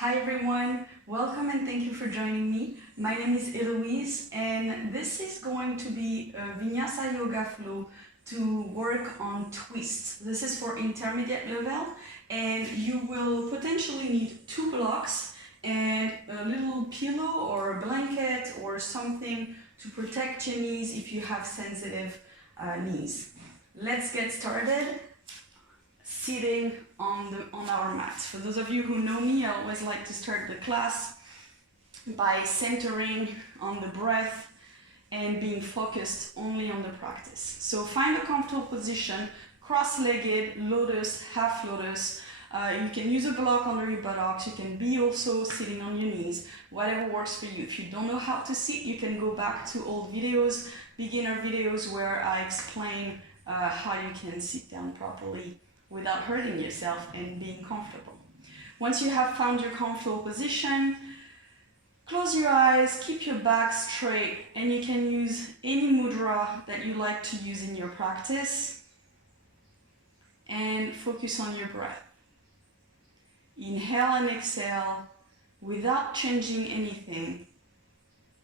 Hi everyone, welcome and thank you for joining me. My name is Eloïse and this is going to be a Vinyasa Yoga flow to work on twists. This is for intermediate level and you will potentially need 2 blocks and a little pillow or a blanket or something to protect your knees if you have sensitive knees. Let's get started. Sitting on our mat. For those of you who know me, I always like to start the class by centering on the breath and being focused only on the practice. So find a comfortable position, cross-legged, lotus, half lotus. You can use a block under your buttocks. You can be also sitting on your knees, whatever works for you. If you don't know how to sit, you can go back to old videos, beginner videos where I explain how you can sit down properly without hurting yourself and being comfortable. Once you have found your comfortable position, close your eyes, keep your back straight, and you can use any mudra that you like to use in your practice and focus on your breath. Inhale and exhale without changing anything.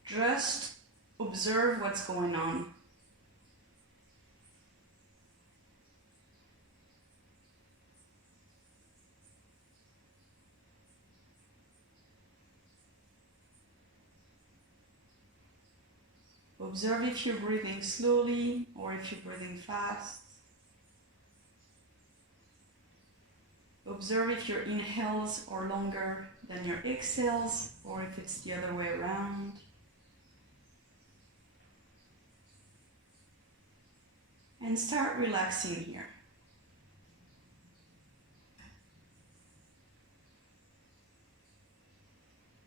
Just observe what's going on. Observe if you're breathing slowly or if you're breathing fast. Observe if your inhales are longer than your exhales or if it's the other way around. And start relaxing here.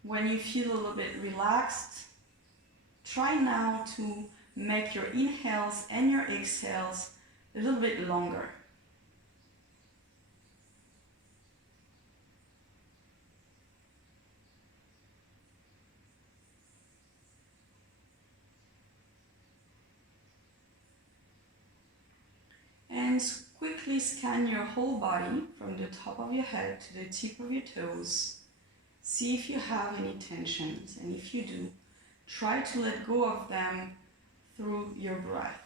When you feel a little bit relaxed, try now to make your inhales and your exhales a little bit longer. And quickly scan your whole body from the top of your head to the tip of your toes. See if you have any tensions, and if you do, try to let go of them through your breath.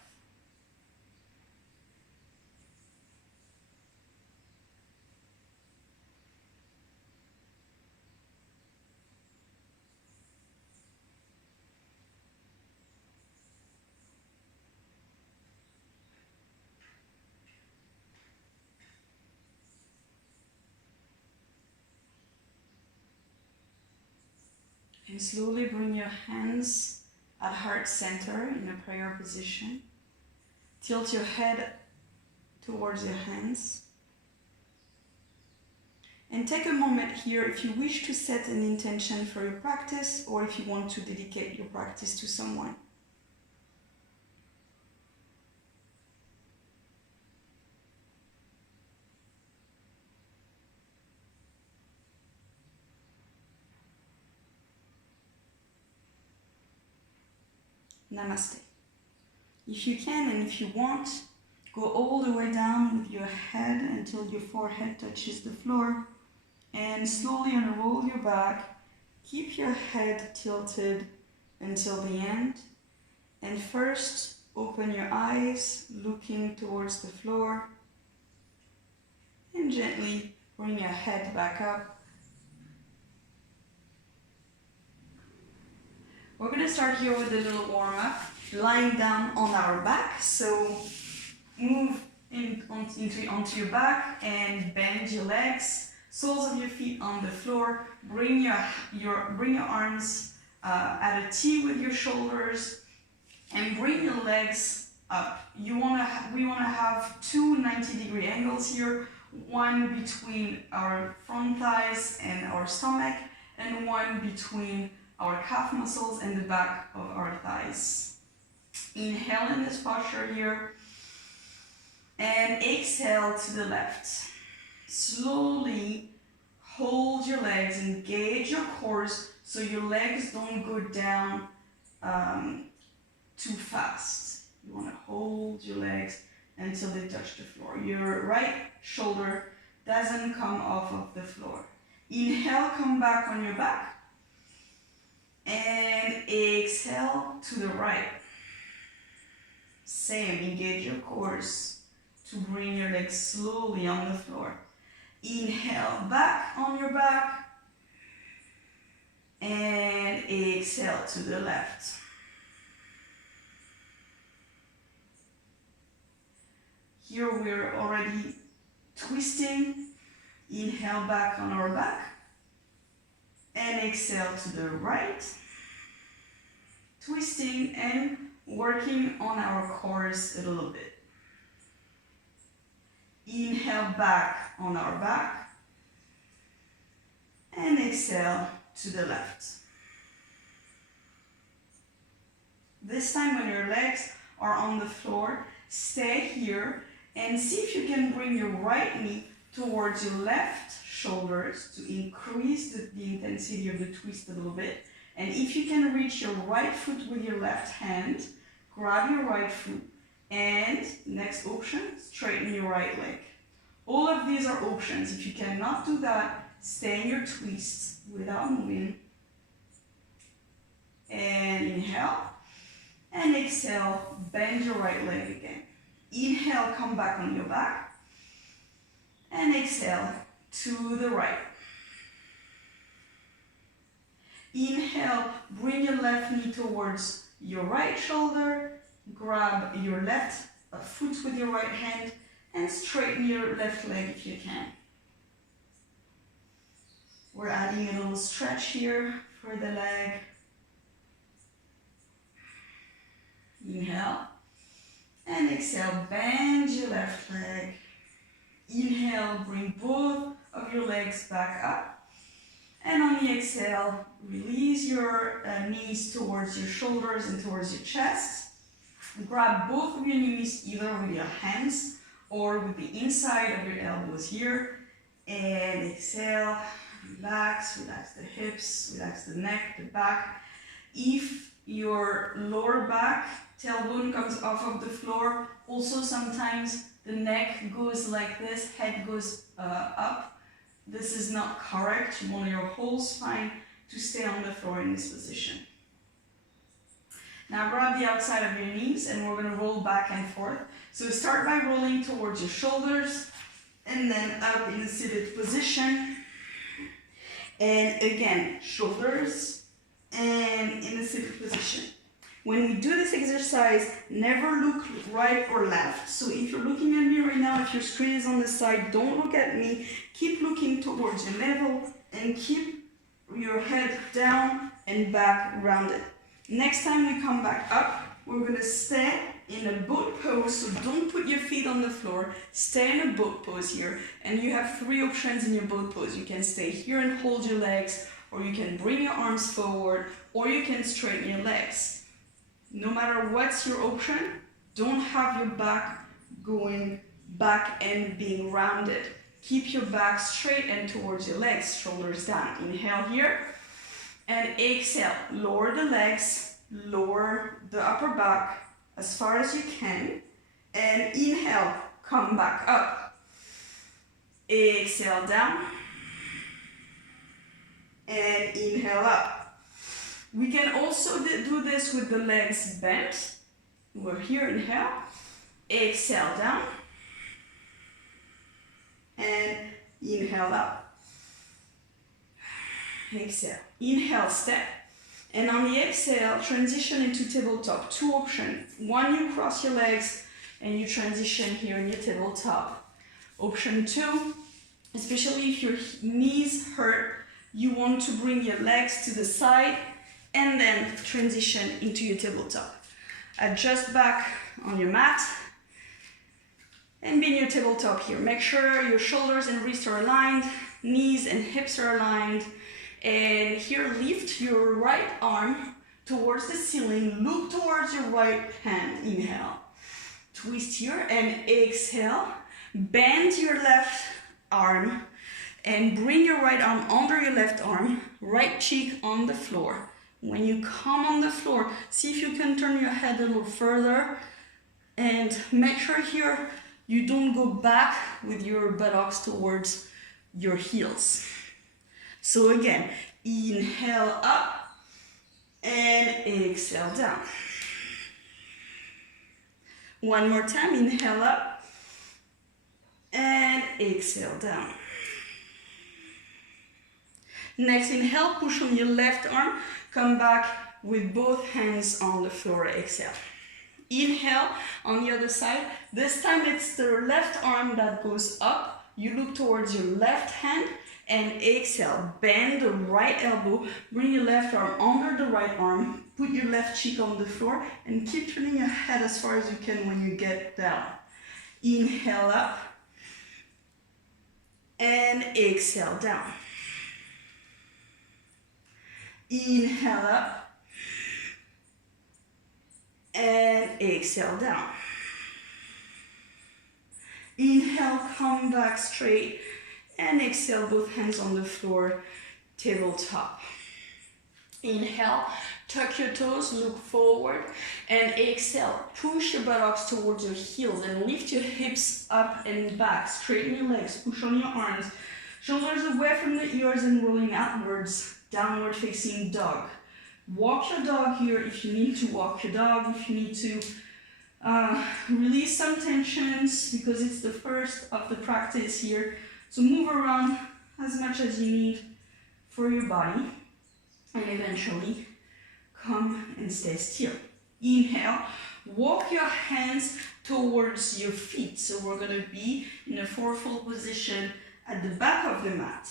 And slowly bring your hands at heart center in a prayer position. Tilt your head towards your hands. And take a moment here if you wish to set an intention for your practice or if you want to dedicate your practice to someone. Namaste. If you can and if you want, go all the way down with your head until your forehead touches the floor and slowly unroll your back. Keep your head tilted until the end and first open your eyes looking towards the floor and gently bring your head back up. We're going to start here with a little warm-up, lying down on our back. So move onto your back and bend your legs, soles of your feet on the floor. Bring your arms at a T with your shoulders and bring your legs up. We want to have two 90-degree angles here, one between our front thighs and our stomach, and one between our calf muscles and the back of our thighs. Inhale in this posture here and exhale to the left. Slowly hold your legs, engage your cores so your legs don't go down too fast. You want to hold your legs until they touch the floor. Your right shoulder doesn't come off of the floor. Inhale, come back on your back. And exhale to the right. Same, engage your cores to bring your legs slowly on the floor. Inhale, back on your back. And exhale to the left. Here we're already twisting. Inhale back on our back. And exhale to the right. Twisting and working on our cores a little bit. Inhale back on our back. And exhale to the left. This time when your legs are on the floor, stay here and see if you can bring your right knee towards your left shoulders to increase the intensity of the twist a little bit. And if you can reach your right foot with your left hand, grab your right foot and next option, straighten your right leg. All of these are options. If you cannot do that, stay in your twist without moving. And inhale. And exhale, bend your right leg again. Inhale, come back on your back. And exhale to the right. Inhale, bring your left knee towards your right shoulder. Grab your left foot with your right hand and straighten your left leg if you can. We're adding a little stretch here for the leg. Inhale and exhale, bend your left leg. Inhale, bring both of your legs back up. And on the exhale, release your knees towards your shoulders and towards your chest. Grab both of your knees either with your hands or with the inside of your elbows here. And exhale, relax the hips, relax the neck, the back. If your lower back, tailbone comes off of the floor, also sometimes the neck goes like this, head goes up. This is not correct. You want your whole spine to stay on the floor in this position. Now grab the outside of your knees and we're going to roll back and forth. So start by rolling towards your shoulders and then up in a seated position. And again, shoulders and in a seated position. When we do this exercise, never look right or left. So if you're looking at me right now, if your screen is on the side, don't look at me. Keep looking towards your navel and keep your head down and back rounded. Next time we come back up, we're going to stay in a boat pose. So don't put your feet on the floor. Stay in a boat pose here. And you have three options in your boat pose. You can stay here and hold your legs, or you can bring your arms forward, or you can straighten your legs. No matter what's your option, don't have your back going back and being rounded. Keep your back straight and towards your legs, shoulders down. Inhale here and exhale. Lower the legs, lower the upper back as far as you can. And inhale, come back up. Exhale down. And inhale up. We can also do this with the legs bent. We're here, inhale. Exhale down. And inhale up. Exhale. Inhale, step. And on the exhale, transition into tabletop. Two options. One, you cross your legs and you transition here in your tabletop. Option two, especially if your knees hurt, you want to bring your legs to the side and then transition into your tabletop. Adjust back on your mat and be in your tabletop here. Make sure your shoulders and wrists are aligned, knees and hips are aligned. And here, lift your right arm towards the ceiling. Look towards your right hand. Inhale. Twist here and exhale. Bend your left arm and bring your right arm under your left arm. Right cheek on the floor. When you come on the floor, see if you can turn your head a little further and make sure here you don't go back with your buttocks towards your heels. So again, inhale up and exhale down. One more time, inhale up and exhale down. Next inhale, push on your left arm, come back with both hands on the floor, exhale. Inhale on the other side. This time it's the left arm that goes up. You look towards your left hand and exhale. Bend the right elbow, bring your left arm under the right arm, put your left cheek on the floor and keep turning your head as far as you can when you get down. Inhale up and exhale down. Inhale up and exhale down. Inhale, come back straight and exhale, both hands on the floor, tabletop. Inhale, tuck your toes, look forward and exhale. Push your buttocks towards your heels and lift your hips up and back. Straighten your legs, push on your arms. Shoulders away from the ears and rolling outwards. Downward facing dog. Walk your dog here if you need to walk your dog, if you need to release some tensions because it's the first of the practice here. So move around as much as you need for your body and eventually come and stay still. Inhale, walk your hands towards your feet. So we're going to be in a fourfold position at the back of the mat.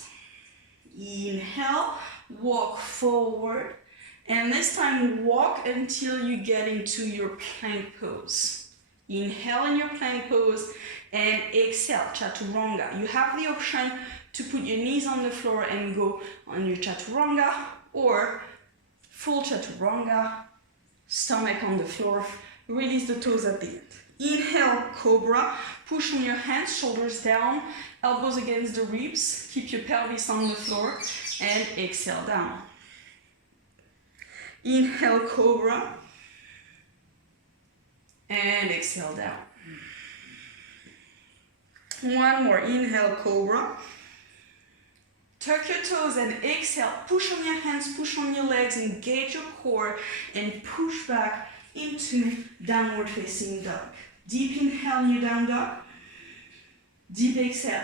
Inhale, walk forward. And this time walk until you get into your plank pose. Inhale in your plank pose and exhale, chaturanga. You have the option to put your knees on the floor and go on your chaturanga or full chaturanga, stomach on the floor. Release the toes at the end. Inhale, cobra. Push on your hands, shoulders down, elbows against the ribs. Keep your pelvis on the floor and exhale down. Inhale, cobra, and exhale down. One more, inhale, cobra. Tuck your toes and exhale. Push on your hands, push on your legs, engage your core, and push back into downward facing dog. Deep inhale, new down dog. Deep exhale.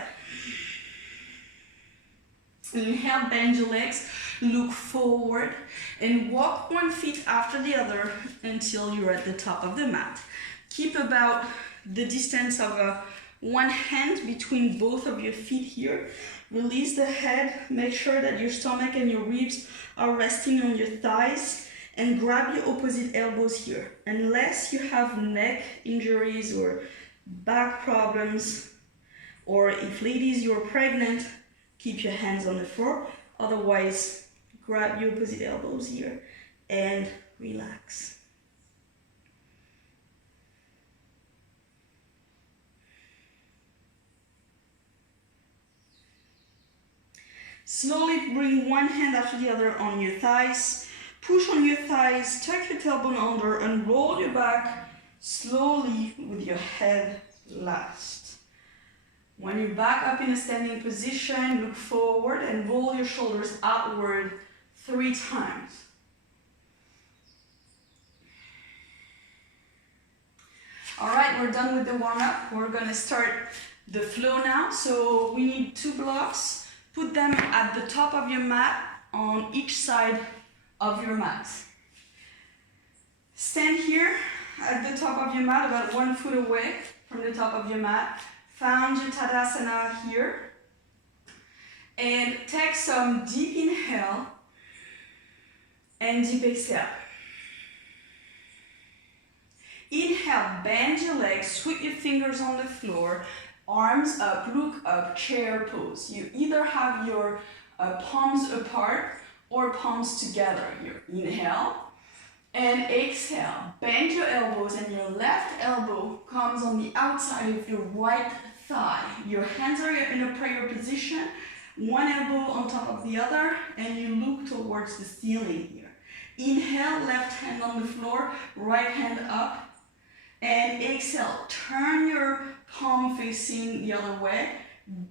Inhale, bend your legs, look forward, and walk one foot after the other until you're at the top of the mat. Keep about the distance of one hand between both of your feet here. Release the head, make sure that your stomach and your ribs are resting on your thighs, and grab your opposite elbows here. Unless you have neck injuries or back problems, or if ladies you're pregnant, keep your hands on the floor. Otherwise, grab your opposite elbows here and relax. Slowly bring one hand after the other on your thighs. Push on your thighs, tuck your tailbone under and roll your back slowly with your head last. When you're back up in a standing position, look forward and roll your shoulders outward 3 times. All right, we're done with the warm-up. We're gonna start the flow now. So we need 2 blocks. Put them at the top of your mat on each side of your mat. Stand here at the top of your mat, about 1 foot away from the top of your mat. Found your Tadasana here. And take some deep inhale and deep exhale. Inhale, bend your legs, sweep your fingers on the floor, arms up, look up, chair pose. You either have your palms apart or palms together. Your inhale and exhale. Bend your elbows and your left elbow comes on the outside of your right thigh. Your hands are in a prayer position, one elbow on top of the other, and you look towards the ceiling here. Inhale, left hand on the floor, right hand up. And exhale, turn your palm facing the other way.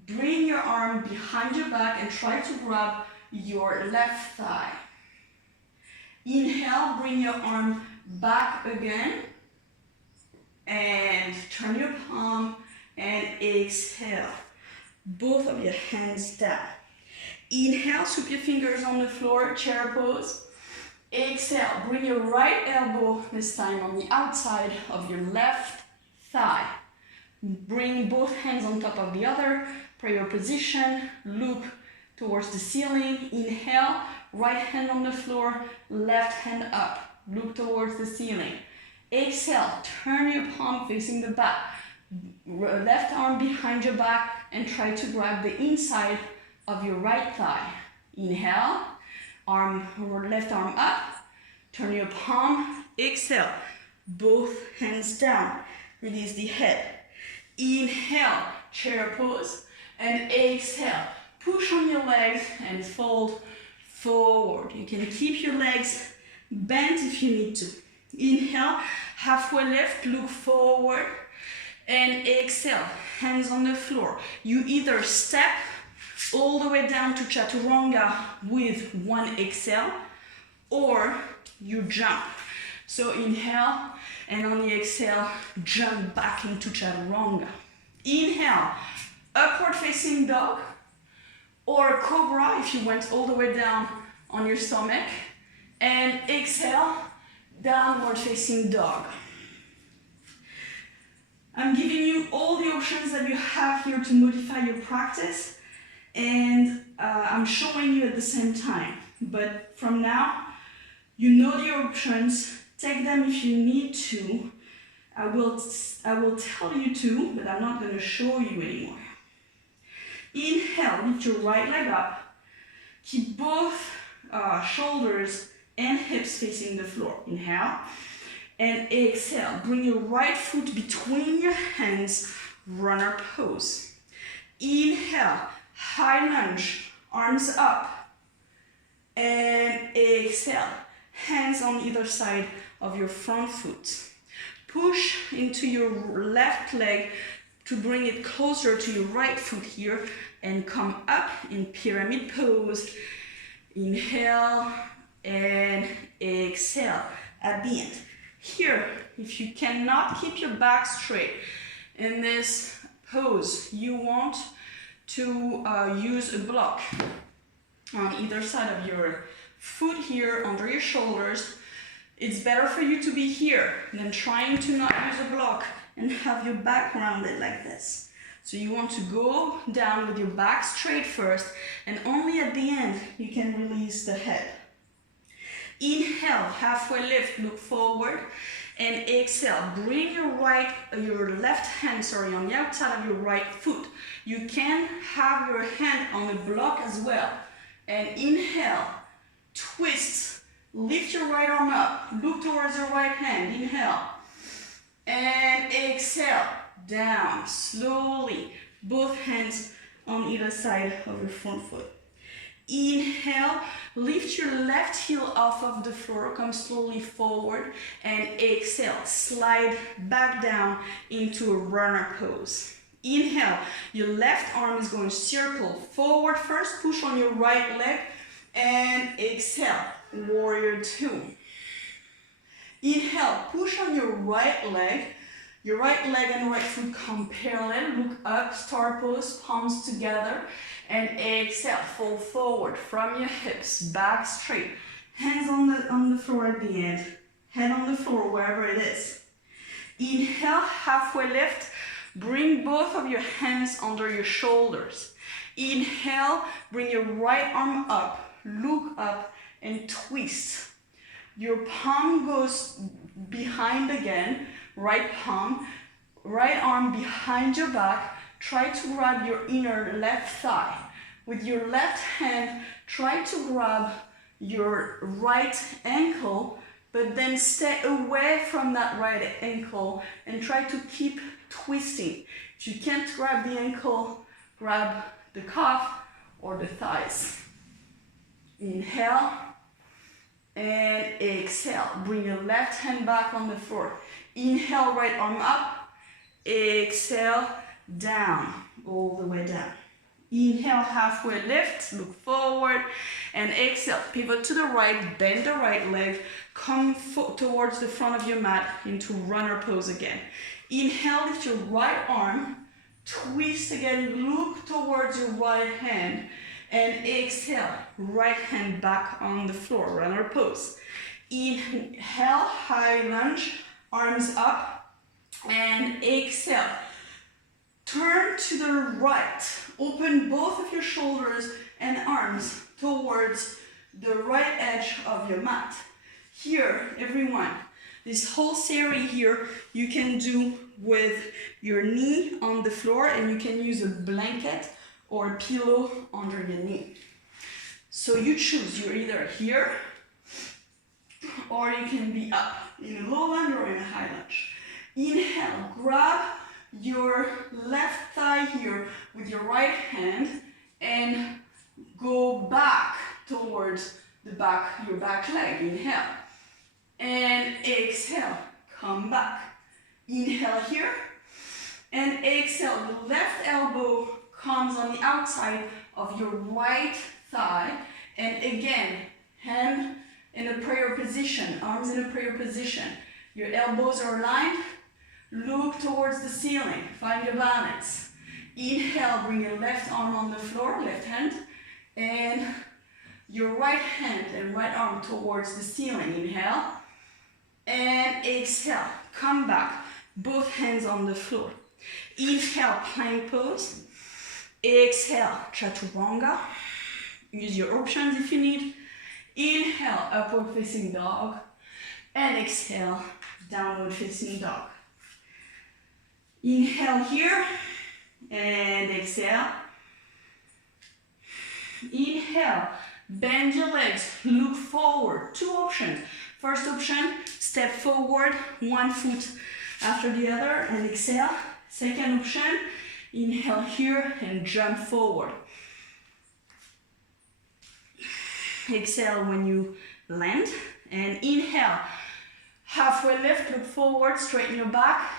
Bring your arm behind your back and try to grab your left thigh. Inhale, bring your arm back again. And turn your palm and exhale. Both of your hands down. Inhale, sweep your fingers on the floor, chair pose. Exhale, bring your right elbow, this time on the outside of your left thigh. Bring both hands on top of the other, prayer position, look towards the ceiling. Inhale, right hand on the floor, left hand up, look towards the ceiling. Exhale, turn your palm facing the back, left arm behind your back and try to grab the inside of your right thigh. Inhale, left arm up, turn your palm, exhale, both hands down, release the head. Inhale, chair pose, and exhale, push on your legs and fold forward. You can keep your legs bent if you need to. Inhale, halfway lift, look forward, and exhale, hands on the floor. You either step all the way down to chaturanga with one exhale, or you jump. So inhale, and on the exhale, jump back into chaturanga. Inhale, upward facing dog, or cobra if you went all the way down on your stomach, and exhale, downward facing dog. I'm giving you all the options that you have here to modify your practice, and I'm showing you at the same time. But from now, you know the options, take them if you need to. I will tell you to, but I'm not going to show you anymore. Inhale, lift your right leg up. Keep both shoulders and hips facing the floor. Inhale. And exhale. Bring your right foot between your hands. Runner pose. Inhale. High lunge. Arms up. And exhale. Hands on either side of your front foot. Push into your left leg to bring it closer to your right foot here. And come up in pyramid pose. Inhale. And exhale at the end. Here, if you cannot keep your back straight in this pose, you want to use a block on either side of your foot here, under your shoulders. It's better for you to be here than trying to not use a block and have your back rounded like this. So you want to go down with your back straight first, and only at the end you can release the head. Inhale, halfway lift, look forward, and exhale. Bring your left hand, on the outside of your right foot. You can have your hand on the block as well. And inhale, twist, lift your right arm up, look towards your right hand. Inhale, and exhale, down, slowly, both hands on either side of your front foot. Inhale, lift your left heel off of the floor, come slowly forward, and exhale, slide back down into a runner pose. Inhale, your left arm is going to circle forward first, push on your right leg, and exhale, warrior two. Inhale, push on your right leg and right foot come parallel, look up, star pose, palms together, and exhale, fold forward from your hips, back straight, hands on the floor at the end, head on the floor wherever it is. Inhale, halfway lift, bring both of your hands under your shoulders. Inhale, bring your right arm up, look up and twist. Your palm goes behind again, right palm, right arm behind your back. Try to grab your inner left thigh. With your left hand, try to grab your right ankle, but then stay away from that right ankle and try to keep twisting. If you can't grab the ankle, grab the calf or the thighs. Inhale and exhale. Bring your left hand back on the floor. Inhale, right arm up. Exhale, down, all the way down. Inhale, halfway lift, look forward, and exhale, pivot to the right, bend the right leg, come towards the front of your mat into runner pose again. Inhale, lift your right arm, twist again, look towards your right hand, and exhale, right hand back on the floor, runner pose. Inhale, high lunge, arms up, and exhale. Turn to the right, open both of your shoulders and arms towards the right edge of your mat. Here, everyone, this whole series here you can do with your knee on the floor, and you can use a blanket or a pillow under your knee. So you choose, you're either here or you can be up in a low lunge or in a high lunge. Inhale, grab your left thigh here with your right hand and go back towards the back, your back leg. Inhale and exhale, come back. Inhale here and exhale. The left elbow comes on the outside of your right thigh, and again, hand in a prayer position, arms in a prayer position. Your elbows are aligned. Look towards the ceiling, find your balance. Inhale, bring your left arm on the floor, left hand, and your right hand and right arm towards the ceiling. Inhale, and exhale, come back, both hands on the floor. Inhale, plank pose. Exhale, chaturanga. Use your options if you need. Inhale, upward facing dog, and exhale, downward facing dog. Inhale here, and exhale. Inhale, bend your legs, look forward. Two options. First option, step forward, one foot after the other, and exhale. Second option, inhale here and jump forward. Exhale when you land, and inhale, halfway lift, look forward, straighten your back.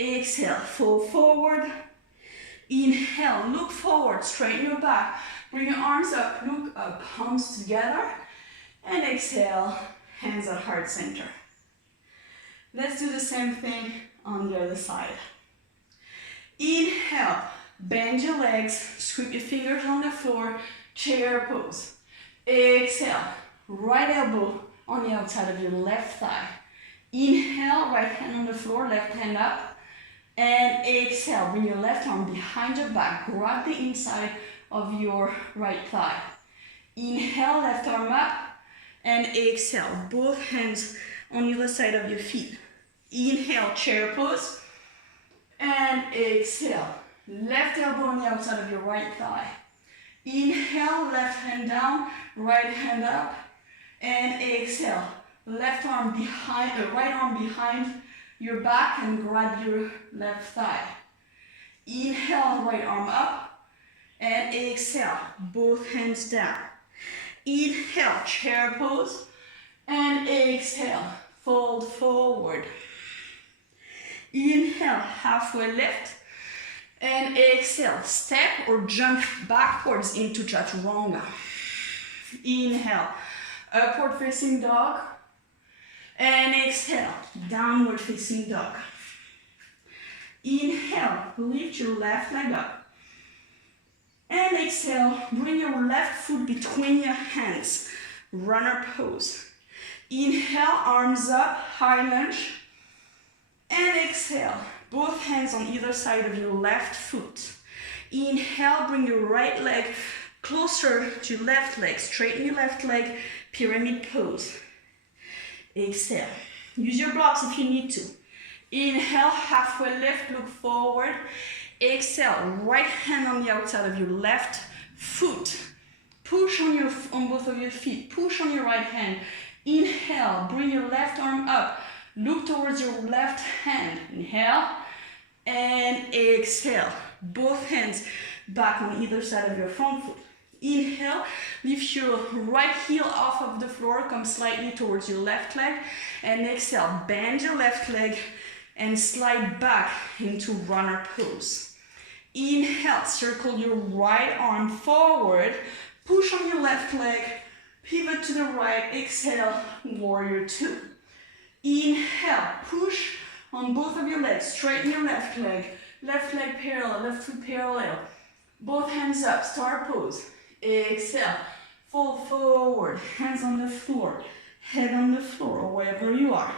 Exhale, fold forward. Inhale, look forward, straighten your back. Bring your arms up, look up, palms together. And exhale, hands at heart center. Let's do the same thing on the other side. Inhale, bend your legs, sweep your fingers on the floor, chair pose. Exhale, right elbow on the outside of your left thigh. Inhale, right hand on the floor, left hand up. And exhale, bring your left arm behind your back, grab the inside of your right thigh. Inhale, left arm up, and exhale, both hands on either side of your feet. Inhale, chair pose, and exhale, left elbow on the outside of your right thigh. Inhale, left hand down, right hand up, and exhale, left arm behind, right arm behind your back and grab your left thigh. Inhale, right arm up, and exhale, both hands down. Inhale, chair pose, and exhale, fold forward. Inhale, halfway lift, and exhale, step or jump backwards into chaturanga. Inhale, upward facing dog, and exhale, downward facing dog. Inhale, lift your left leg up. And exhale, bring your left foot between your hands, runner pose. Inhale, arms up, high lunge. And exhale, both hands on either side of your left foot. Inhale, bring your right leg closer to your left leg. Straighten your left leg, pyramid pose. Exhale. Use your blocks if you need to. Inhale, halfway lift, look forward. Exhale, right hand on the outside of your left foot. Push on both of your feet. Push on your right hand. Inhale, bring your left arm up. Look towards your left hand. Inhale and exhale. Both hands back on either side of your front foot. Inhale, lift your right heel off of the floor, come slightly towards your left leg. And exhale, bend your left leg and slide back into runner pose. Inhale, circle your right arm forward, push on your left leg, pivot to the right, exhale, warrior two. Inhale, push on both of your legs, straighten your left leg parallel, left foot parallel. Both hands up, star pose. Exhale, fold forward, hands on the floor, head on the floor, or wherever you are.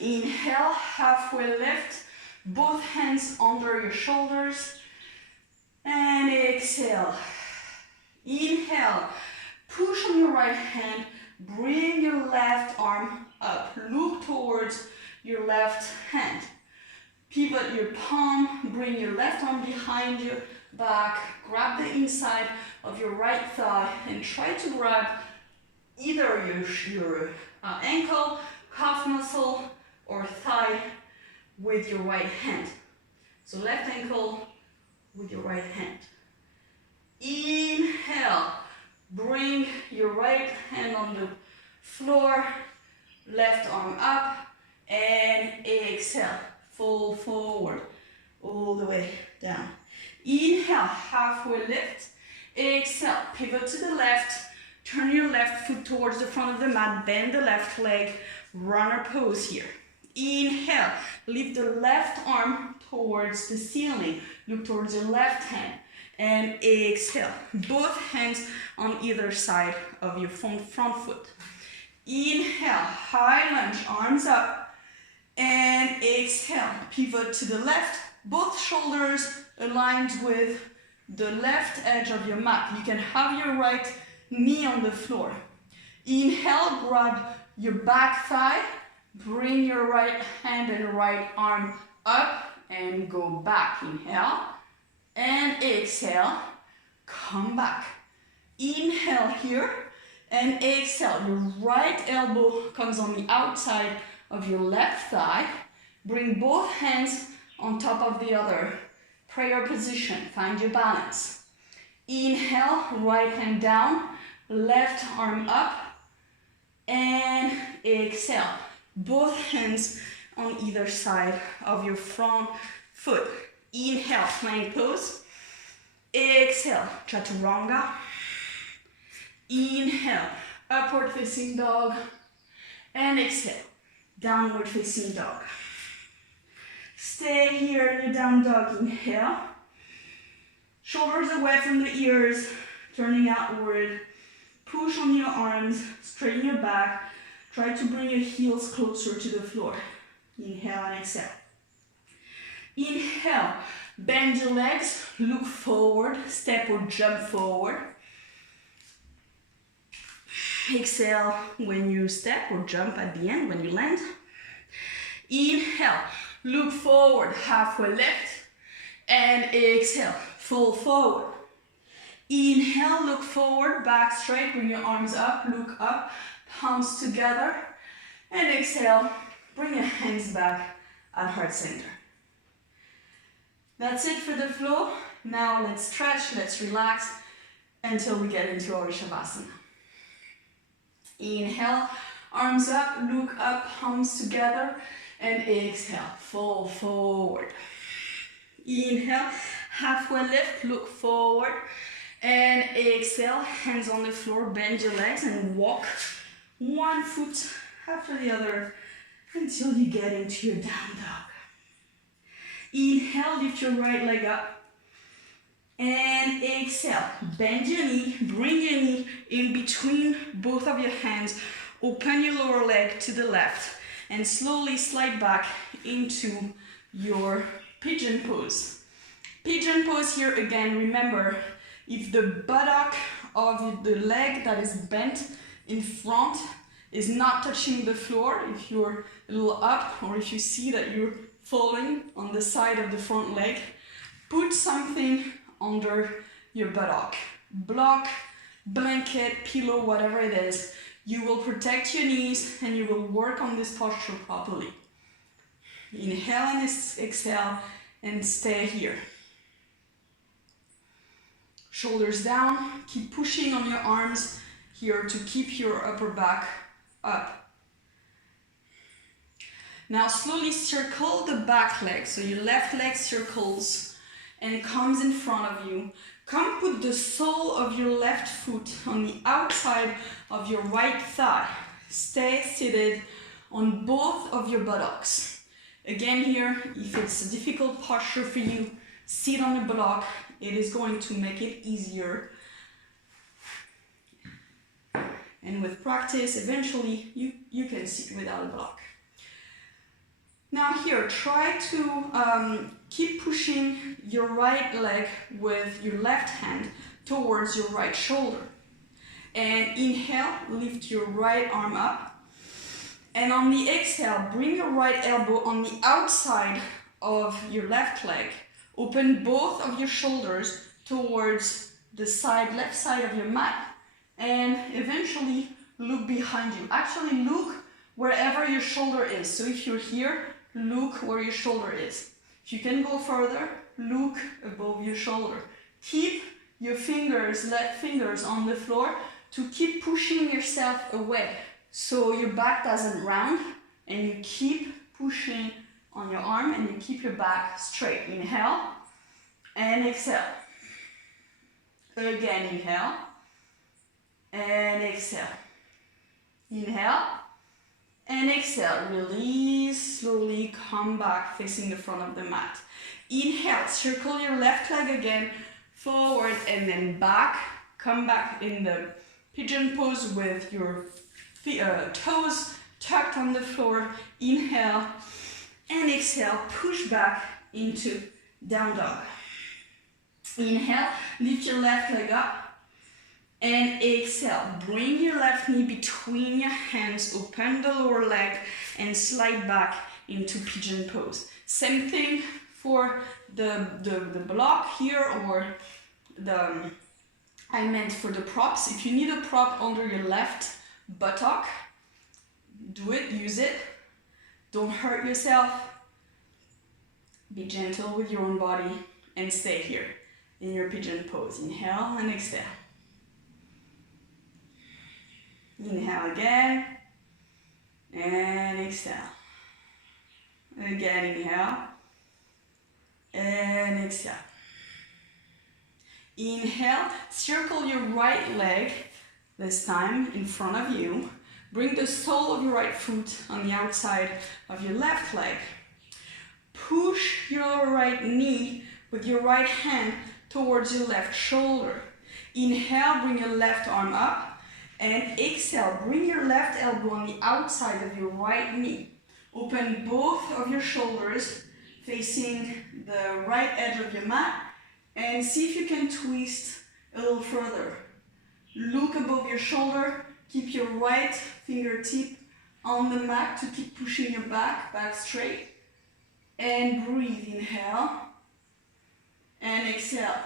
Inhale, halfway lift, both hands under your shoulders. And exhale. Inhale, push on your right hand, bring your left arm up, look towards your left hand. Pivot your palm, bring your left arm behind your back, grab the inside of your right thigh and try to grab either your ankle, calf muscle or thigh with your right hand. So left ankle with your right hand. Inhale, bring your right hand on the floor, left arm up, and exhale, fold forward, all the way down. Inhale, halfway lift, exhale, pivot to the left, turn your left foot towards the front of the mat, bend the left leg, runner pose here. Inhale, lift the left arm towards the ceiling, look towards your left hand, and exhale, both hands on either side of your front foot. Inhale, high lunge, arms up, and exhale, pivot to the left, both shoulders aligned with the left edge of your mat. You can have your right knee on the floor. Inhale, grab your back thigh, bring your right hand and right arm up and go back. Inhale and exhale, come back. Inhale here and exhale. Your right elbow comes on the outside of your left thigh. Bring both hands on top of the other. Prayer position, find your balance. Inhale, right hand down, left arm up, and exhale. Both hands on either side of your front foot. Inhale, plank pose. Exhale, chaturanga. Inhale, upward facing dog. And exhale, downward facing dog. Stay here in your down dog. Inhale. Shoulders away from the ears, turning outward. Push on your arms, straighten your back. Try to bring your heels closer to the floor. Inhale and exhale. Inhale, bend your legs, look forward, step or jump forward. Exhale when you step or jump at the end when you land. Inhale, look forward, halfway lift, and exhale, fold forward. Inhale, look forward, back straight, bring your arms up, look up, palms together, and exhale, bring your hands back at heart center. That's it for the flow. Now let's stretch, let's relax until we get into our Shavasana. Inhale, arms up, look up, palms together, and exhale, fold forward. Inhale, halfway lift, look forward, and exhale, hands on the floor, bend your legs and walk one foot after the other until you get into your down dog. Inhale, lift your right leg up, and exhale, bend your knee, bring your knee in between both of your hands, open your lower leg to the left, and slowly slide back into your pigeon pose. Pigeon pose here again, remember, if the buttock of the leg that is bent in front is not touching the floor, if you're a little up or if you see that you're falling on the side of the front leg, put something under your buttock. Block, blanket, pillow, whatever it is. You will protect your knees and you will work on this posture properly. Inhale and exhale and stay here. Shoulders down, keep pushing on your arms here to keep your upper back up. Now slowly circle the back leg, so your left leg circles and comes in front of you. Come put the sole of your left foot on the outside of your right thigh. Stay seated on both of your buttocks. Again here, if it's a difficult posture for you, sit on a block. It is going to make it easier. And with practice, eventually, you can sit without a block. Now here, try to keep pushing your right leg with your left hand towards your right shoulder. And inhale, lift your right arm up. And on the exhale, bring your right elbow on the outside of your left leg. Open both of your shoulders towards the left side of your mat. And eventually look behind you. Actually look wherever your shoulder is. So if you're here, look where your shoulder is. If you can go further, look above your shoulder. Keep your left fingers on the floor to keep pushing yourself away so your back doesn't round, and you keep pushing on your arm and you keep your back straight. Inhale and exhale. Again, inhale and exhale. Inhale and exhale. Release, slowly come back facing the front of the mat. Inhale, circle your left leg again, forward and then back. Come back in the pigeon pose with your toes tucked on the floor. Inhale and exhale, push back into down dog. Inhale, lift your left leg up. And exhale, bring your left knee between your hands, open the lower leg and slide back into pigeon pose. Same thing for the block here, or I meant for the props. If you need a prop under your left buttock, do it, use it. Don't hurt yourself. Be gentle with your own body and stay here in your pigeon pose. Inhale and exhale. Inhale again, and exhale. Again, inhale, and exhale. Inhale, circle your right leg, this time in front of you. Bring the sole of your right foot on the outside of your left leg. Push your right knee with your right hand towards your left shoulder. Inhale, bring your left arm up. And exhale, bring your left elbow on the outside of your right knee. Open both of your shoulders facing the right edge of your mat and see if you can twist a little further. Look above your shoulder, keep your right fingertip on the mat to keep pushing your back straight. And breathe, inhale and exhale.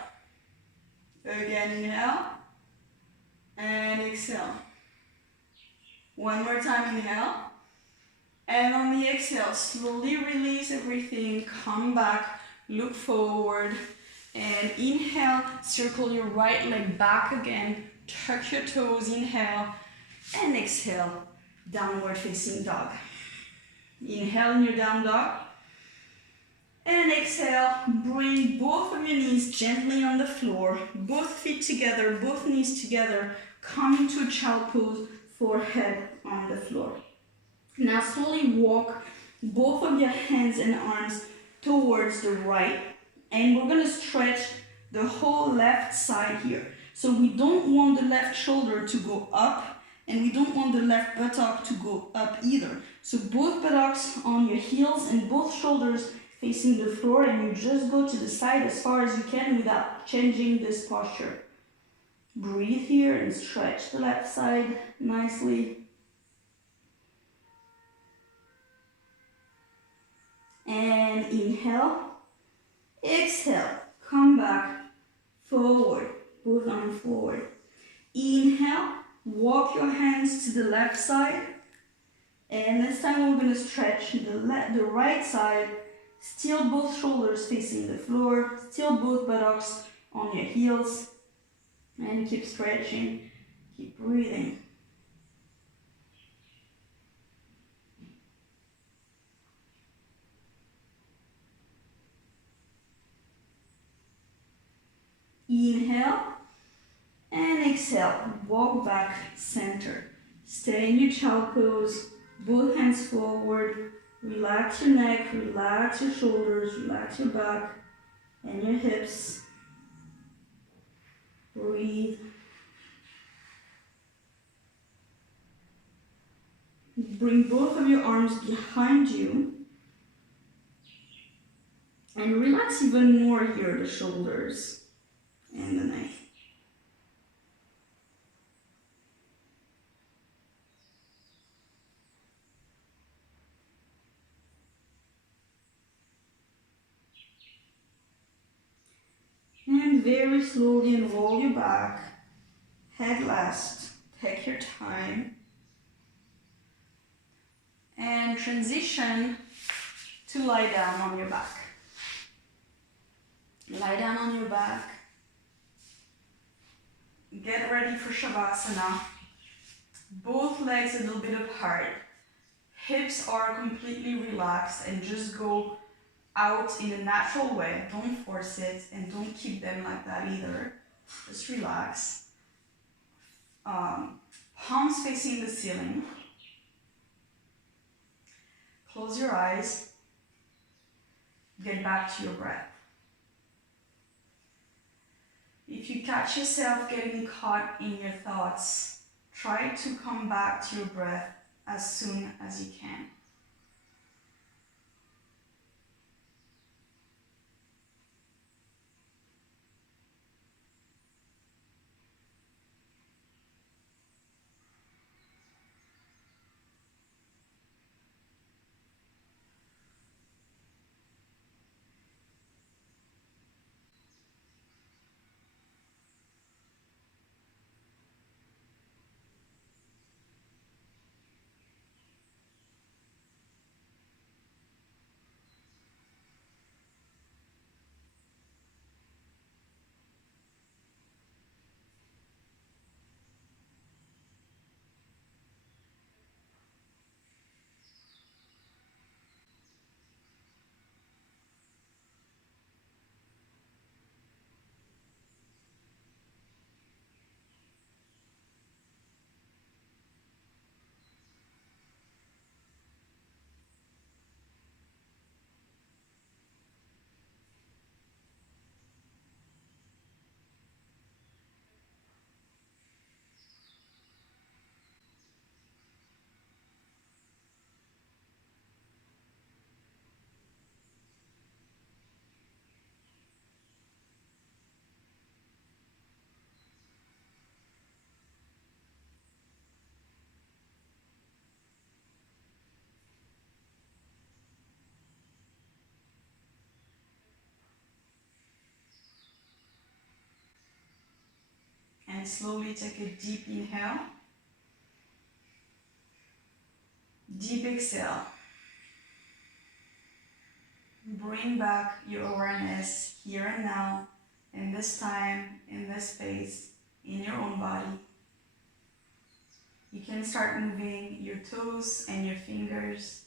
Again, inhale. And exhale. One more time, inhale. And on the exhale, slowly release everything. Come back, look forward. And inhale, circle your right leg back again. Tuck your toes, inhale. And exhale, downward facing dog. Inhale in your down dog. And exhale, bring both of your knees gently on the floor. Both feet together, both knees together. Come into a child pose, forehead on the floor. Now slowly walk both of your hands and arms towards the right. And we're going to stretch the whole left side here. So we don't want the left shoulder to go up, and we don't want the left buttock to go up either. So both buttocks on your heels and both shoulders facing the floor, and you just go to the side as far as you can without changing this posture. Breathe here and stretch the left side nicely. And inhale, exhale, come back, forward, both arms forward. Inhale, walk your hands to the left side. And this time we're going to stretch the right side. Still both shoulders facing the floor, still both buttocks on your heels. And keep stretching, keep breathing. Inhale and exhale. Walk back, center. Stay in your child pose. Both hands forward. Relax your neck, relax your shoulders, relax your back and your hips. Breathe. Bring both of your arms behind you. And relax even more here, the shoulders and the neck. And very slowly unroll your back. Head last. Take your time. And transition to lie down on your back. Lie down on your back. Get ready for Shavasana. Both legs a little bit apart. Hips are completely relaxed and just go out in a natural way. Don't force it and don't keep them like that either. Just relax. Palms facing the ceiling. Close your eyes. Get back to your breath. If you catch yourself getting caught in your thoughts, try to come back to your breath as soon as you can. And slowly take a deep inhale. Deep exhale. Bring back your awareness here and now, in this time, in this space, in your own body. You can start moving your toes and your fingers,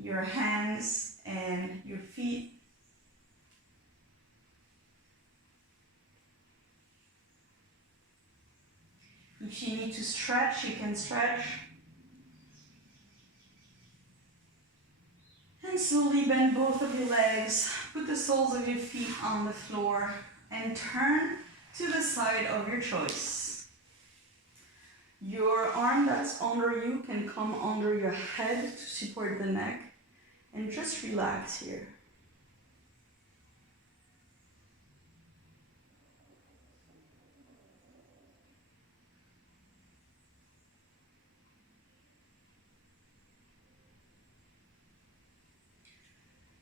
your hands and your feet. If you need to stretch, you can stretch. And slowly bend both of your legs. Put the soles of your feet on the floor and turn to the side of your choice. Your arm that's under you can come under your head to support the neck, and just relax here.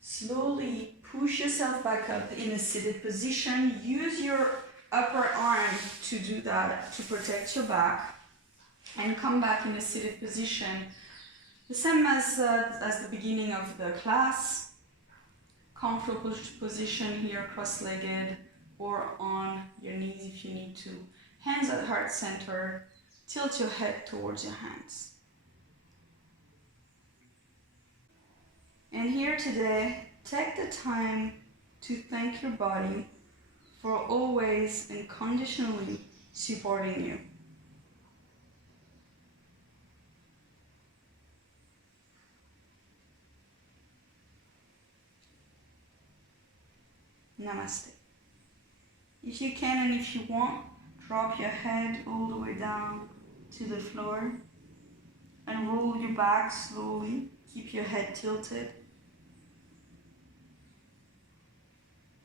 Slowly push yourself back up in a seated position. Use your upper arm to do that, to protect your back. And come back in a seated position. The same as the beginning of the class. Comfortable position here, cross-legged or on your knees if you need to. Hands at heart center. Tilt your head towards your hands. And here today, take the time to thank your body for always unconditionally supporting you. Namaste. If you can and if you want, drop your head all the way down to the floor and roll your back slowly. Keep your head tilted.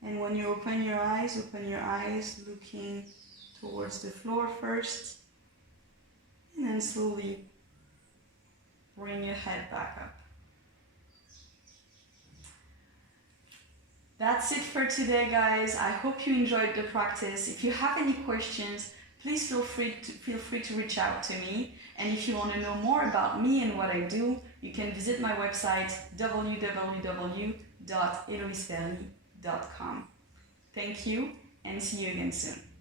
And when you open your eyes looking towards the floor first, and then slowly bring your head back up. That's it for today, guys. I hope you enjoyed the practice. If you have any questions, please feel free to reach out to me. And if you want to know more about me and what I do, you can visit my website www.eloiseferly.com. Thank you and see you again soon.